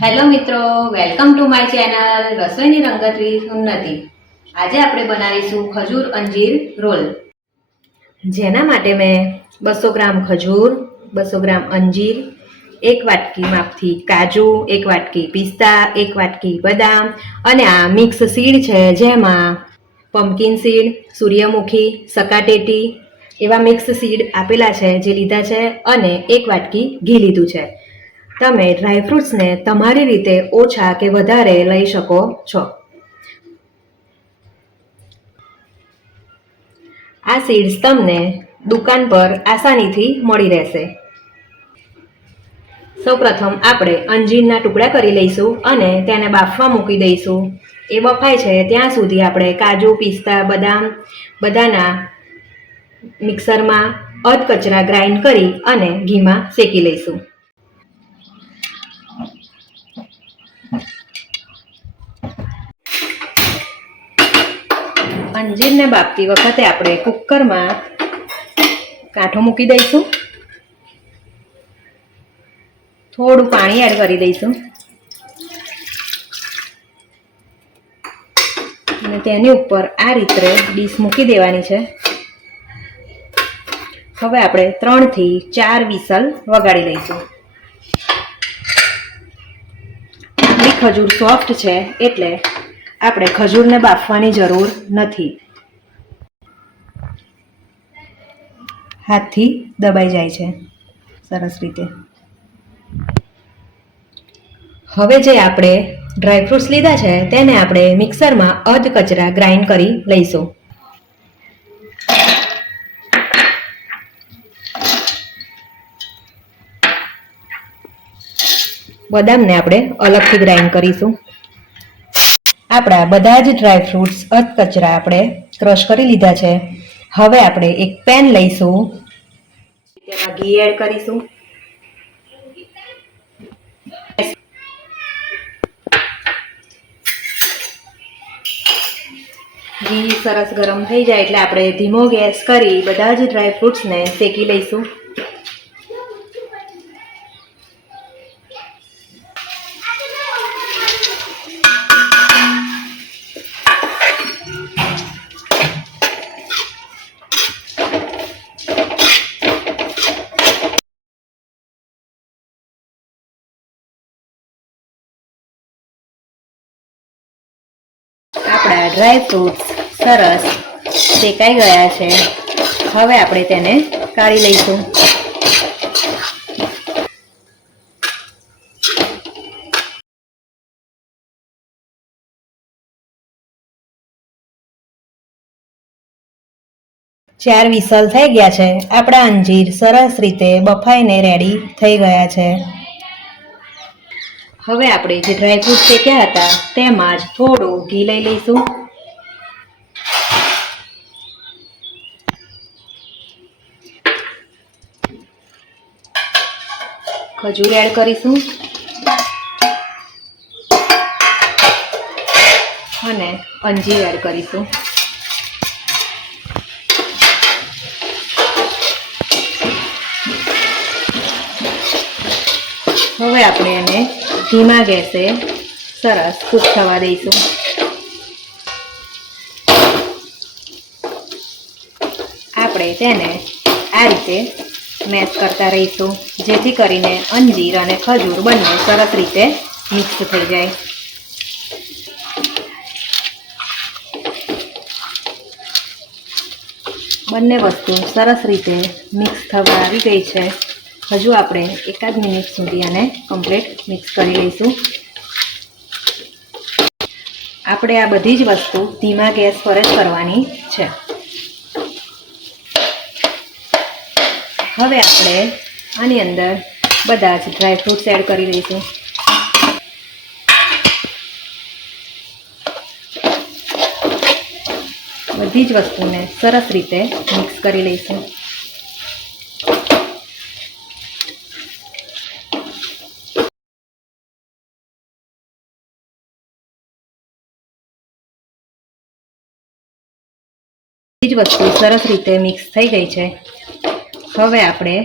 Hello મિત્રો, welcome to my channel રસોઈની રંગત with ઉન્નતિ। આજે આપણે બનાવીશું ખજૂર અંજીર રોલ, જેના માટે મેં 200 ગ્રામ ખજૂર, 200 ગ્રામ અંજીર, 1 વાટકી માપથી કાજુ, 1 વાટકી પિસ્તા, 1 વાટકી બદામ અને આ મિક્સ સીડ છે, જેમાં પમ્પકિન સીડ, સૂર્યમુખી, સકાટેટી એવા મિક્સ સીડ આપેલા છે જે લીધા છે અને 1 વાટકી ઘી લીધું છે। તમે ડ્રાયફ્રૂટ્સને તમારી રીતે ઓછા કે વધારે લઈ શકો છો। આ સીડ્સ તમને દુકાન પર આસાનીથી મળી રહેશે। સૌપ્રથમ આપણે અંજીરના ટુકડા કરી લઈશું અને તેને બાફવા મૂકી દઈશું। એ બફાય છે ત્યાં સુધી આપણે કાજુ, પિસ્તા, બદામ બધાના મિક્સરમાં અધકચરા ગ્રાઇન્ડ કરી અને ઘીમાં શેકી લઈશું। અંજીરને બાફતી વખતે આપણે કુકરમાં કાંઠો મૂકી દઈશું, થોડું પાણી એડ કરી દઈશું અને તેની ઉપર આ રીતે ડીશ મૂકી દેવાની છે। હવે આપણે 3 થી 4 વિસલ વગાડી લઈશું। આપણી ખજૂર સોફ્ટ છે એટલે આપણે ખજૂરને બાફવાની જરૂર નથી, હાથથી દબાઈ જાય છે સરસ રીતે। હવે જે આપણે ડ્રાયફ્રૂટ્સ લીધા છે તેને આપણે મિક્સરમાં અધકચરા ગ્રાઇન્ડ કરી લઈશું। બદામને આપણે અલગથી ગ્રાઇન્ડ કરીશું। આપણા બધા જ ડ્રાયફ્રૂટ્સ અધકચરા આપણે ક્રશ કરી લીધા છે। હવે આપણે એક પેન લઈશું, તેમાં ઘી એડ કરીશું, ઘી સરસ ગરમ થઈ જાય એટલે આપણે ધીમો ગેસ કરી બધા જ ડ્રાયફ્રૂટ્સને શેકી લઈશું। આપણા ડ્રાયફ્રૂટ્સ સરસ શેકાઈ ગયા છે। હવે આપણે તેને કાઢી લઈશું। ચાર વિસલ થઈ ગયા છે। આપણા અંજીર સરસ રીતે બફાઈને રેડી થઈ ગયા છે। હવે આપણે જે ડ્રાયફ્રૂટ શેક્યા હતા તેમાં જ થોડું ઘી લઈ લઈશું, ખજૂર એડ કરીશું અને અંજીર એડ કરીશું। હવે આપણે એને ધીમા ગેસે સરસ કૂક થવા દઈશું। આપણે તેને આ રીતે મેશ કરતા રહીશું, જેથી કરીને અંજીર અને ખજૂર બંને સરસ રીતે મિક્સ થઈ જાય। બંને વસ્તુ સરસ રીતે મિક્સ થવા આવી ગઈ છે। હજુ આપણે 1 મિનિટ સુધી આને કમ્પ્લીટ મિક્સ કરી લઈશું। આપણે આ બધી જ વસ્તુ ધીમા ગેસ પર જ કરવાની છે। હવે આપણે આની અંદર બધા જ ડ્રાયફ્રૂટ્સ એડ કરી લઈશું। બધી જ વસ્તુને સરસ રીતે મિક્સ કરી લઈશું। બધી જ વસ્તુ સરસ રીતે મિક્સ થઈ ગઈ છે। હવે આપણે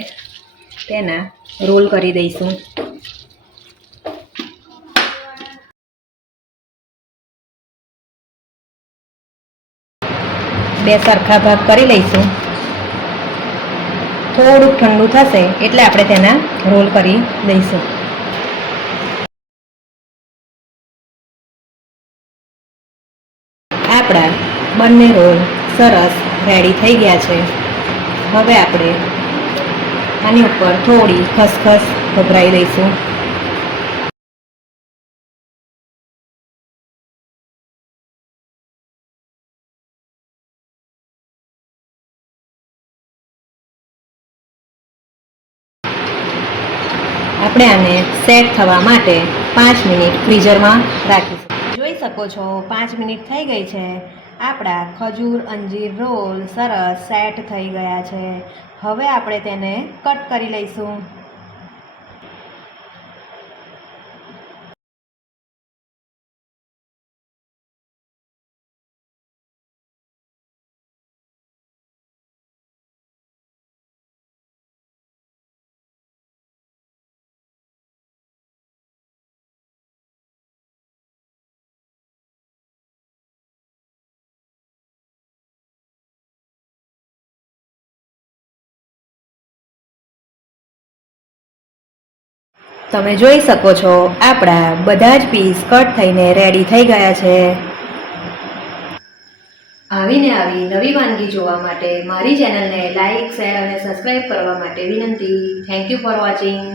તેના રોલ કરી દઈશું। બે સરખા ભાગ કરી લઈશું. થોડુંક ઠંડુ થશે એટલે આપણે તેના રોલ કરી દઈશું. આપણા બંને રોલ સરસ રેડી થઈ ગયા છે. હવે આપણે આની ઉપર થોડી ખસખસ ભભરાઈ દઈશું. આપણે આને સેટ થવા માટે 5 મિનિટ ફ્રીઝરમાં રાખીશું. જોઈ શકો છો 5 મિનિટ થઈ ગઈ છે. આપણા ખજૂર અંજીર રોલ સરસ સેટ થઈ ગયા છે. હવે આપણે તેને કટ કરી લઈશું. તમે જોઈ શકો છો આપણા બધા જ પીસ કટ થઈને રેડી થઈ ગયા છે. આવીને આવી નવી વાનગી જોવા માટે મારી ચેનલને લાઇક, શેર અને સબસ્ક્રાઇબ કરવા માટે વિનંતી. Thank you for watching.